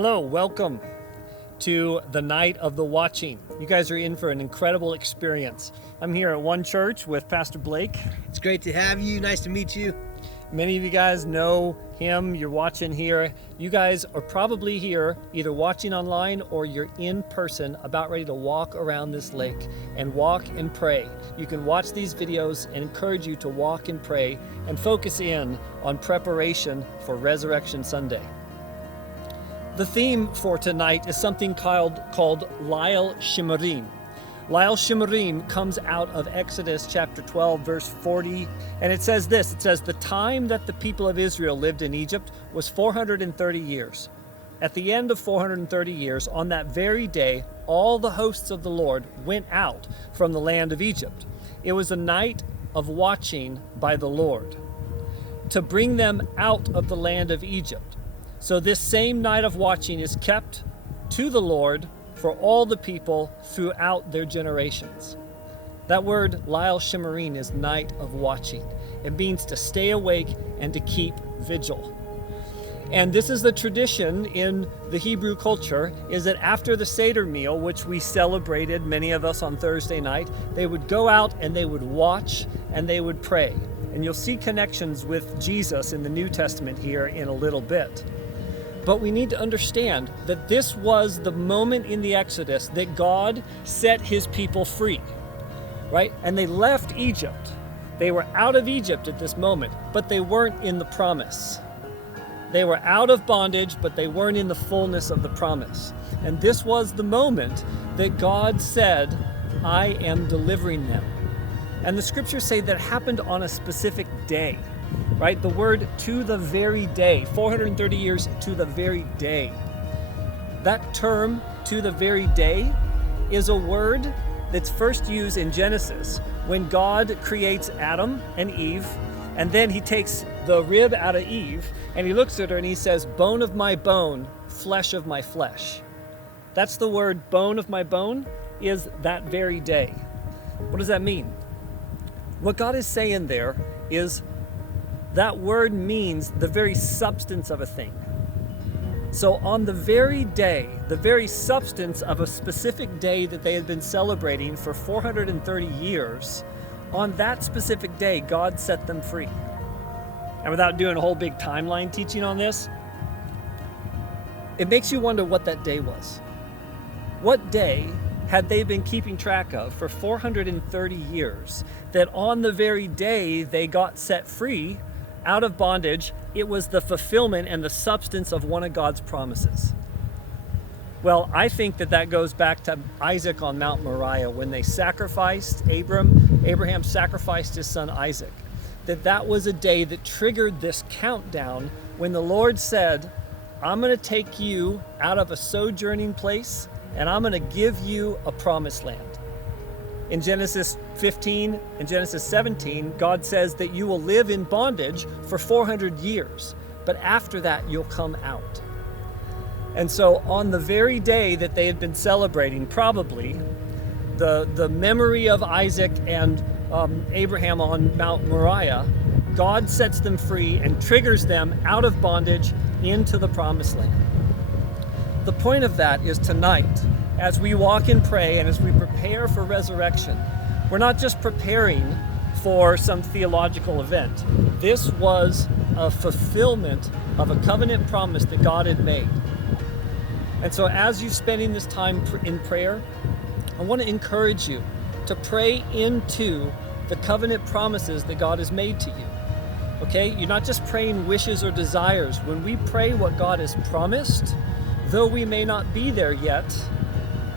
Hello, welcome to the night of the watching. You guys are in for an incredible experience. I'm here at One Church with Pastor Blake. It's great to have you. Nice to meet you. Many of you guys know him. You're watching here. You guys are probably here either watching online or you're in person about ready to walk around this lake and walk and pray. You can watch these videos and encourage you to walk and pray and focus in on preparation for Resurrection Sunday. The theme for tonight is something called La'el Shimurim. La'el Shimurim comes out of Exodus chapter 12, verse 40, and it says this. It says, "The time that the people of Israel lived in Egypt was 430 years. At the end of 430 years, on that very day, all the hosts of the Lord went out from the land of Egypt. It was a night of watching by the Lord to bring them out of the land of Egypt. So this same night of watching is kept to the Lord for all the people throughout their generations." That word, La'el Shimurim, is night of watching. It means to stay awake and to keep vigil. And this is the tradition in the Hebrew culture, is that after the Seder meal, which we celebrated, many of us on Thursday night, they would go out and they would watch and they would pray. And you'll see connections with Jesus in the New Testament here in a little bit. But we need to understand that this was the moment in the Exodus that God set his people free, right? And they left Egypt. They were out of Egypt at this moment, but they weren't in the promise. They were out of bondage, but they weren't in the fullness of the promise. And this was the moment that God said, "I am delivering them." And the scriptures say that happened on a specific day. Right? The word "to the very day," 430 years to the very day. That term, "to the very day," is a word that's first used in Genesis when God creates Adam and Eve, and then he takes the rib out of Eve and he looks at her and he says, "Bone of my bone, flesh of my flesh." That's the word "bone of my bone," is that very day. What does that mean? What God is saying there is that word means the very substance of a thing. So on the very day, the very substance of a specific day that they had been celebrating for 430 years, on that specific day, God set them free. And without doing a whole big timeline teaching on this, it makes you wonder what that day was. What day had they been keeping track of for 430 years that on the very day they got set free out of bondage, it was the fulfillment and the substance of one of God's promises? Well, I think that goes back to Isaac on Mount Moriah when they sacrificed Abraham sacrificed his son Isaac. That was a day that triggered this countdown when the Lord said, "I'm going to take you out of a sojourning place and I'm going to give you a promised land." In Genesis 15 and Genesis 17, God says that you will live in bondage for 400 years, but after that you'll come out. And so on the very day that they had been celebrating, probably, the memory of Isaac and Abraham on Mount Moriah, God sets them free and triggers them out of bondage into the promised land. The point of that is tonight, as we walk and pray and as we prepare for resurrection, we're not just preparing for some theological event. This was a fulfillment of a covenant promise that God had made. And so as you're spending this time in prayer, I want to encourage you to pray into the covenant promises that God has made to you. Okay? You're not just praying wishes or desires. When we pray what God has promised, though we may not be there yet,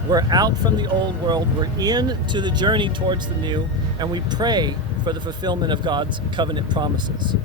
we're out from the old world, we're into the journey towards the new, and we pray for the fulfillment of God's covenant promises.